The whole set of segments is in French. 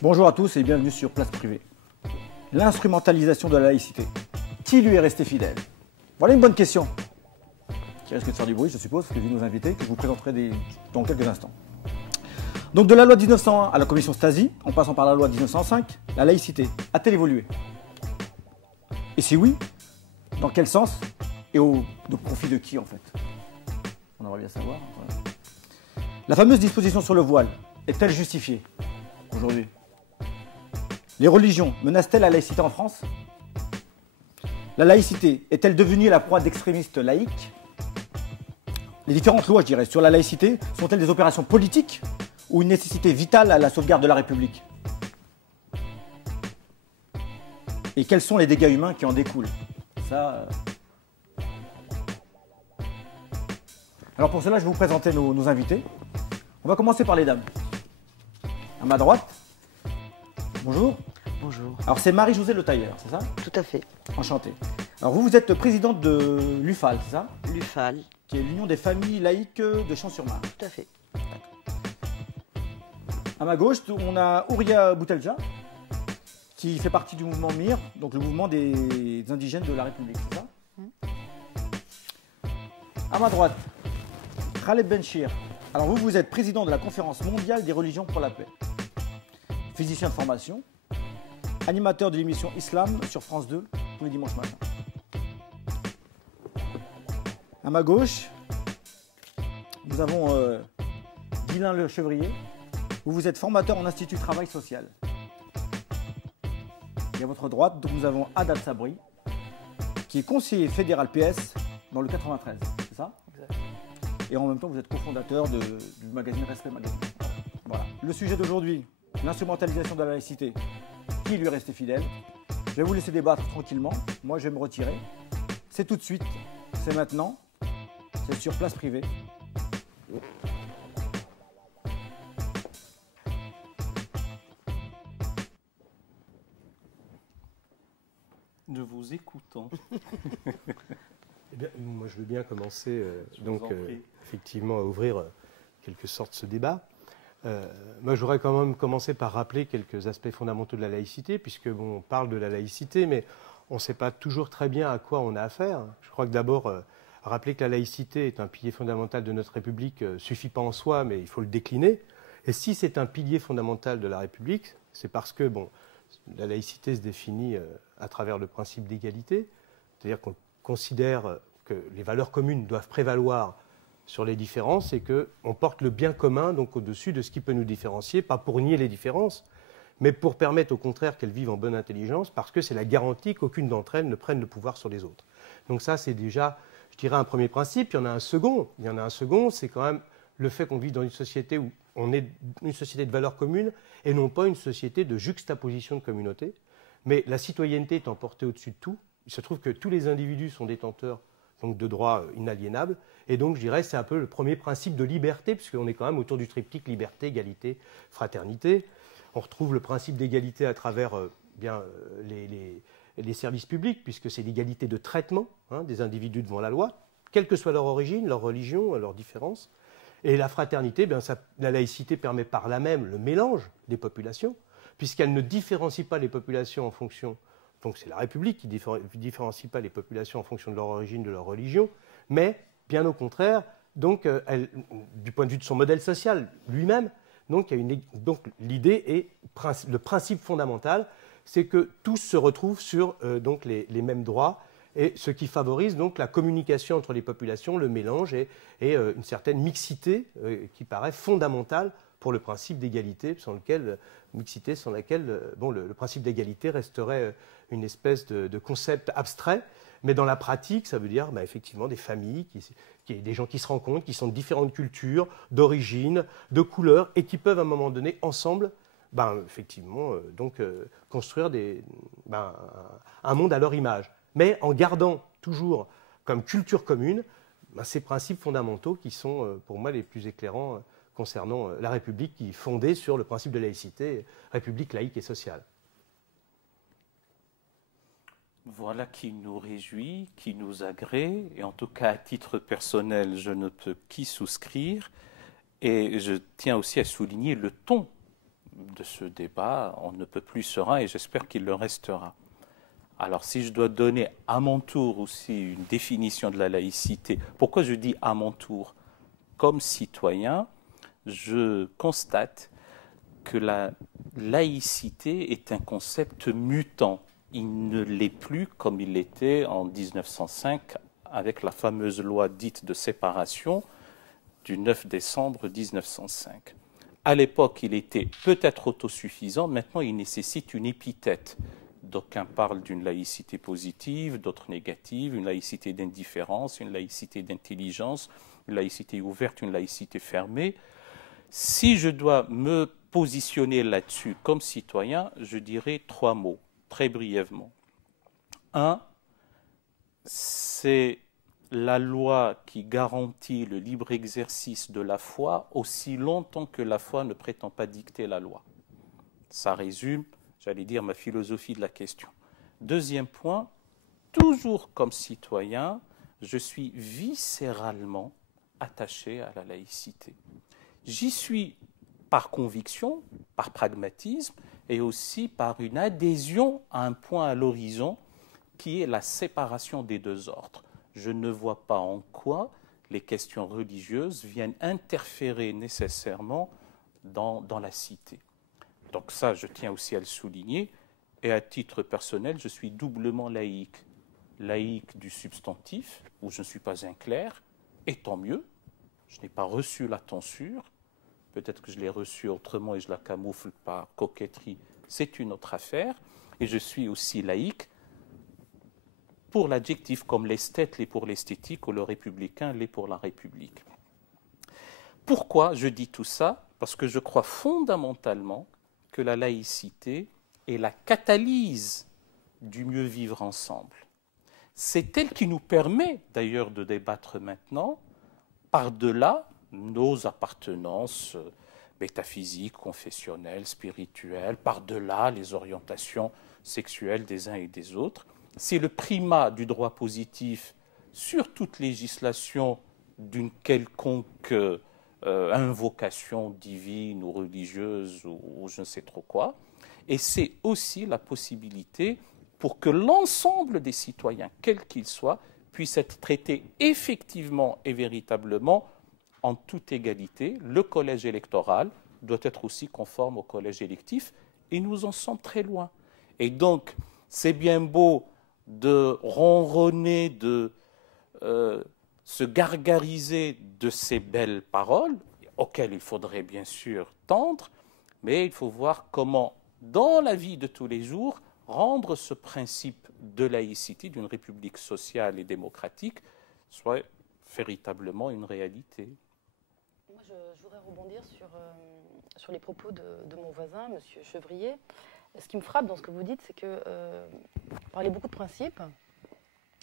Bonjour à tous et bienvenue sur Place Privée. L'instrumentalisation de la laïcité. Qui lui est resté fidèle? Voilà une bonne question. Qui risque de faire du bruit, je suppose, parce que vu nos invités, que je vous présenterai dans quelques instants. Donc de la loi de 1901 à la commission Stasi, en passant par la loi de 1905, la laïcité a-t-elle évolué? Et si oui, dans quel sens et au profit de qui en fait? On aimerait bien savoir. Voilà. La fameuse disposition sur le voile est-elle justifiée aujourd'hui? Les religions menacent-elles la laïcité en France? La laïcité est-elle devenue la proie d'extrémistes laïcs? Les différentes lois, je dirais, sur la laïcité sont-elles des opérations politiques ou une nécessité vitale à la sauvegarde de la République? Et quels sont les dégâts humains qui en découlent? Ça. Alors pour cela, je vais vous présenter nos invités. On va commencer par les dames. À ma droite, bonjour. Bonjour. Alors c'est Marie-Josée Le Tailleur, c'est ça? Tout à fait. Enchantée. Alors vous êtes présidente de l'UFAL, c'est ça? L'UFAL. Qui est l'Union des familles laïques de Champs-sur-Marne. Tout à fait. À ma gauche, on a Ouria Boutelja, qui fait partie du mouvement MIR, donc le mouvement des indigènes de la République, c'est ça? À ma droite, Khaled Benchir. Alors vous êtes président de la Conférence mondiale des religions pour la paix. Physicien de formation, animateur de l'émission Islam sur France 2 tous les dimanches matins. À ma gauche, nous avons Guylain Le Chevrier, où vous êtes formateur en Institut Travail Social. Et à votre droite, donc, nous avons Haddad Sabri, qui est conseiller fédéral PS dans le 93, c'est ça? Exact. Et en même temps, vous êtes cofondateur du magazine Respect Magazine. Voilà. Le sujet d'aujourd'hui, l'instrumentalisation de la laïcité. Qui lui est resté fidèle? Je vais vous laisser débattre tranquillement. Moi, je vais me retirer. C'est tout de suite, c'est maintenant, c'est sur Place Privée. Nous vous écoutons. Eh bien, moi, je veux bien commencer effectivement à ouvrir quelque sorte ce débat. Moi, je voudrais quand même commencer par rappeler quelques aspects fondamentaux de la laïcité, puisque on parle de la laïcité, mais on ne sait pas toujours très bien à quoi on a affaire. Je crois que d'abord, rappeler que la laïcité est un pilier fondamental de notre République ne suffit pas en soi, mais il faut le décliner. Et si c'est un pilier fondamental de la République, c'est parce que la laïcité se définit à travers le principe d'égalité, c'est-à-dire qu'on considère que les valeurs communes doivent prévaloir sur les différences et qu'on porte le bien commun donc au-dessus de ce qui peut nous différencier, pas pour nier les différences, mais pour permettre au contraire qu'elles vivent en bonne intelligence, parce que c'est la garantie qu'aucune d'entre elles ne prenne le pouvoir sur les autres. Donc ça, c'est déjà, je dirais, un premier principe. Il y en a un second. C'est quand même le fait qu'on vit dans une société où on est une société de valeurs communes et non pas une société de juxtaposition de communautés. Mais la citoyenneté étant portée au-dessus de tout, il se trouve que tous les individus sont détenteurs donc de droits inaliénables. Et donc, je dirais, c'est un peu le premier principe de liberté, puisqu'on est quand même autour du triptyque liberté, égalité, fraternité. On retrouve le principe d'égalité à travers les services publics, puisque c'est l'égalité de traitement des individus devant la loi, quelle que soit leur origine, leur religion, leurs différences. Et la fraternité, la laïcité permet par là même le mélange des populations, puisqu'elle ne différencie pas les populations en fonction. Donc c'est la République qui ne différencie pas les populations en fonction de leur origine, de leur religion, mais bien au contraire, donc, du point de vue de son modèle social lui-même, donc l'idée est, le principe fondamental, c'est que tous se retrouvent sur donc les mêmes droits, et ce qui favorise donc la communication entre les populations, le mélange et une certaine mixité qui paraît fondamentale pour le principe d'égalité, sans laquelle le principe d'égalité resterait une espèce de concept abstrait. Mais dans la pratique, ça veut dire effectivement des familles, des gens qui se rencontrent, qui sont de différentes cultures, d'origine, de couleurs, et qui peuvent à un moment donné, ensemble, construire un monde à leur image. Mais en gardant toujours comme culture commune ces principes fondamentaux qui sont pour moi les plus éclairants concernant la République, qui est fondée sur le principe de laïcité, République laïque et sociale. Voilà qui nous réjouit, qui nous agrée, et en tout cas à titre personnel, je ne peux qu'y souscrire. Et je tiens aussi à souligner le ton de ce débat, on ne peut plus serein et j'espère qu'il le restera. Alors, si je dois donner à mon tour aussi une définition de la laïcité, pourquoi je dis à mon tour? Comme citoyen, je constate que la laïcité est un concept mutant. Il ne l'est plus comme il l'était en 1905 avec la fameuse loi dite de séparation du 9 décembre 1905. À l'époque, il était peut-être autosuffisant, maintenant il nécessite une épithète. D'aucuns parlent d'une laïcité positive, d'autres négative, une laïcité d'indifférence, une laïcité d'intelligence, une laïcité ouverte, une laïcité fermée. Si je dois me positionner là-dessus comme citoyen, je dirais 3 mots, très brièvement. 1, c'est la loi qui garantit le libre exercice de la foi aussi longtemps que la foi ne prétend pas dicter la loi. Ça résume, j'allais dire, ma philosophie de la question. 2e point, toujours comme citoyen, je suis viscéralement attaché à la laïcité. J'y suis par conviction, par pragmatisme et aussi par une adhésion à un point à l'horizon qui est la séparation des 2 ordres. Je ne vois pas en quoi les questions religieuses viennent interférer nécessairement dans la cité. Donc ça, je tiens aussi à le souligner. Et à titre personnel, je suis doublement laïque. Laïque du substantif, où je ne suis pas un clerc, et tant mieux. Je n'ai pas reçu la tonsure. Peut-être que je l'ai reçue autrement et je la camoufle par coquetterie. C'est une autre affaire. Et je suis aussi laïque pour l'adjectif, comme l'esthète l'est pour l'esthétique ou le républicain l'est pour la République. Pourquoi je dis tout ça? Parce que je crois fondamentalement que la laïcité est la catalyse du mieux vivre ensemble. C'est elle qui nous permet d'ailleurs de débattre maintenant par-delà nos appartenances métaphysiques, confessionnelles, spirituelles, par-delà les orientations sexuelles des uns et des autres. C'est le primat du droit positif sur toute législation d'une quelconque invocation divine ou religieuse ou je ne sais trop quoi. Et c'est aussi la possibilité pour que l'ensemble des citoyens, quels qu'ils soient, puissent être traités effectivement et véritablement en toute égalité. Le collège électoral doit être aussi conforme au collège électif et nous en sommes très loin. Et donc, c'est bien beau de ronronner, de se gargariser de ces belles paroles, auxquelles il faudrait bien sûr tendre, mais il faut voir comment, dans la vie de tous les jours, rendre ce principe de laïcité, d'une république sociale et démocratique, soit véritablement une réalité. Moi, je voudrais rebondir sur les propos de mon voisin, M. Chevrier. Ce qui me frappe dans ce que vous dites, c'est que vous parlez beaucoup de principes,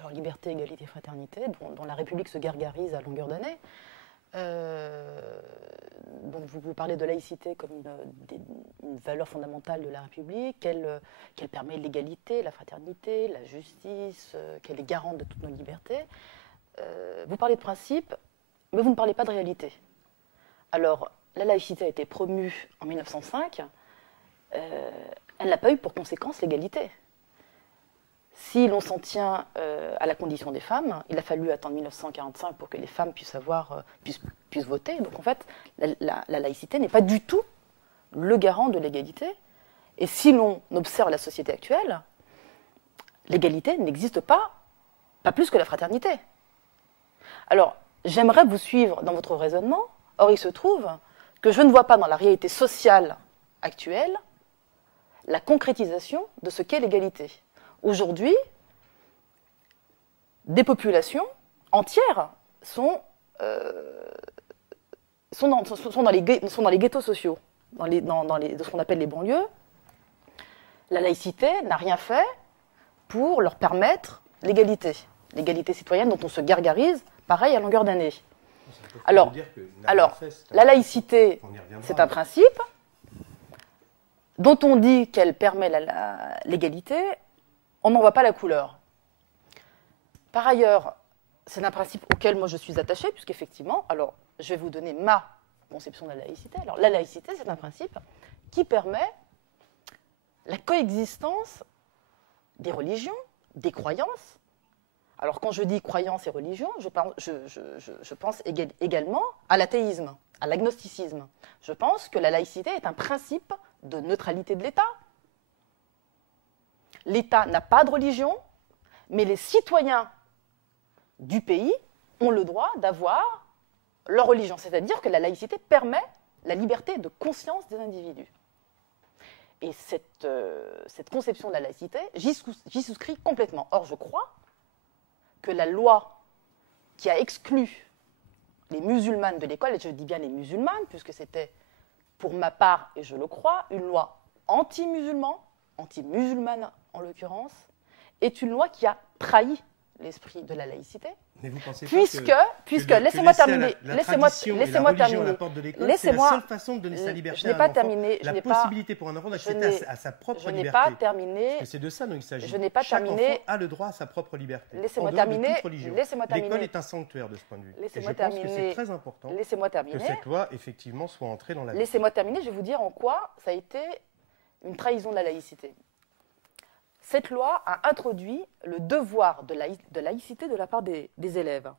alors liberté, égalité, fraternité, dont la République se gargarise à longueur d'année. Donc vous parlez de laïcité comme une valeur fondamentale de la République, qu'elle permet l'égalité, la fraternité, la justice, qu'elle est garante de toutes nos libertés. Vous parlez de principes, mais vous ne parlez pas de réalité. Alors, la laïcité a été promue en 1905, elle n'a pas eu pour conséquence l'égalité. Si l'on s'en tient à la condition des femmes, il a fallu attendre 1945 pour que les femmes puissent voter. Donc en fait, la laïcité n'est pas du tout le garant de l'égalité. Et si l'on observe la société actuelle, l'égalité n'existe pas plus que la fraternité. Alors, j'aimerais vous suivre dans votre raisonnement. Or, il se trouve que je ne vois pas dans la réalité sociale actuelle la concrétisation de ce qu'est l'égalité. Aujourd'hui, des populations entières sont dans les ghettos sociaux, dans ce qu'on appelle les banlieues. La laïcité n'a rien fait pour leur permettre l'égalité citoyenne dont on se gargarise, pareil, à longueur d'année. Alors, la laïcité, c'est un principe dont on dit qu'elle permet l'égalité, on n'en voit pas la couleur. Par ailleurs, c'est un principe auquel moi je suis attachée, puisqu'effectivement, alors je vais vous donner ma conception de la laïcité. Alors la laïcité, c'est un principe qui permet la coexistence des religions, des croyances. Alors quand je dis croyance et religion, je pense également à l'athéisme, à l'agnosticisme. Je pense que la laïcité est un principe de neutralité de l'État. L'État n'a pas de religion, mais les citoyens du pays ont le droit d'avoir leur religion. C'est-à-dire que la laïcité permet la liberté de conscience des individus. Et cette conception de la laïcité, j'y souscris complètement. Or, je crois que la loi qui a exclu les musulmanes de l'école, et je dis bien les musulmanes, puisque c'était, pour ma part, et je le crois, une loi anti-musulmane en l'occurrence, est une loi qui a trahi l'esprit de la laïcité. Mais vous pensez puisque laissez-moi terminer. Laissez-moi terminer. Laissez-moi. C'est la seule façon de donner sa liberté. Je n'ai pas terminé. La possibilité pour un enfant d'accéder à sa propre liberté. Je n'ai pas terminé. C'est de ça dont il s'agit. Je n'ai pas terminé. Chaque enfant a le droit à sa propre liberté. Laissez-moi terminer. L'école est un sanctuaire de ce point de vue. Laissez-moi terminer. Je pense que c'est très important. Laissez-moi terminer. Que cette loi effectivement soit entrée dans la vie. Laissez-moi terminer. Je vais vous dire en quoi ça a été une trahison de la laïcité. Cette loi a introduit le devoir de laïcité de la part des élèves.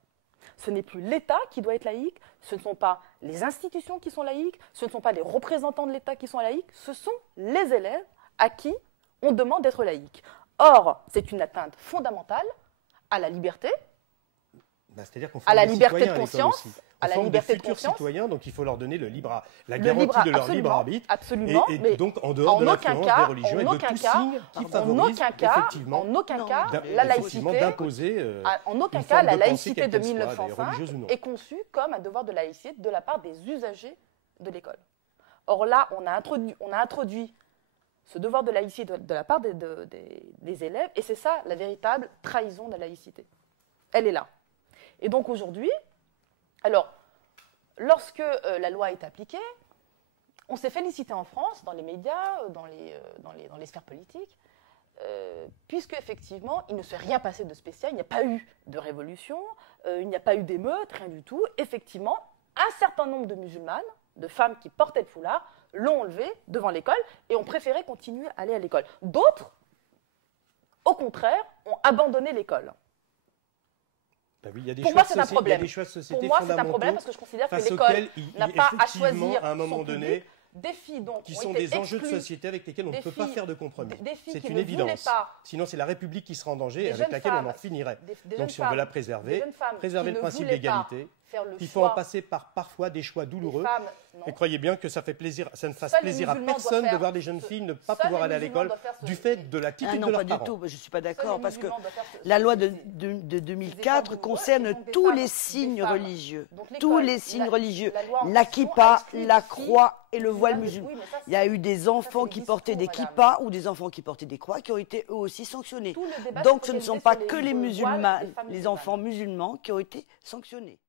Ce n'est plus l'État qui doit être laïque, ce ne sont pas les institutions qui sont laïques, ce ne sont pas les représentants de l'État qui sont laïques, ce sont les élèves à qui on demande d'être laïque. Or, c'est une atteinte fondamentale à la liberté, à la liberté de conscience, à la liberté de conscience. Citoyens, donc il faut leur donner la garantie de leur libre arbitre. Absolument. Et donc en dehors de l'influence des religions et de tout signe qui favorise effectivement en aucun cas la laïcité d'imposer en aucun cas la laïcité de 1905 est conçue comme un devoir de laïcité de la part des usagers de l'école. Or là, on a introduit ce devoir de laïcité de la part des élèves, et c'est ça la véritable trahison de la laïcité. Elle est là. Et donc aujourd'hui, alors, lorsque la loi est appliquée, on s'est félicité en France, dans les médias, dans les sphères politiques, puisque effectivement, il ne s'est rien passé de spécial, il n'y a pas eu de révolution, il n'y a pas eu d'émeute, rien du tout. Effectivement, un certain nombre de musulmanes, de femmes qui portaient le foulard, l'ont enlevé devant l'école et ont préféré continuer à aller à l'école. D'autres, au contraire, ont abandonné l'école. Ben oui, pour moi, c'est un problème. Il y a des choix de société pour moi, c'est un problème parce que je considère que l'école n'a pas à choisir à un moment donné des filles donc, qui sont des enjeux de société avec lesquels on ne peut pas faire de compromis. C'est une évidence. Sinon, c'est la République qui sera en danger et avec laquelle on en finirait. Donc, si on veut la préserver le principe d'égalité, il faut en passer par parfois des choix douloureux. Et croyez bien que ça ne fasse plaisir à personne de voir des jeunes filles ne pas pouvoir aller à l'école du fait de l'attitude de leurs parents. Non, pas du tout. Je ne suis pas d'accord parce que la loi de 2004 concerne tous les signes religieux. Tous les signes religieux. La kippa, la croix et le voile musulman. Il y a eu des enfants qui portaient des kippas ou des enfants qui portaient des croix qui ont été eux aussi sanctionnés. Donc ce ne sont pas que les musulmans, les enfants musulmans qui ont été sanctionnés.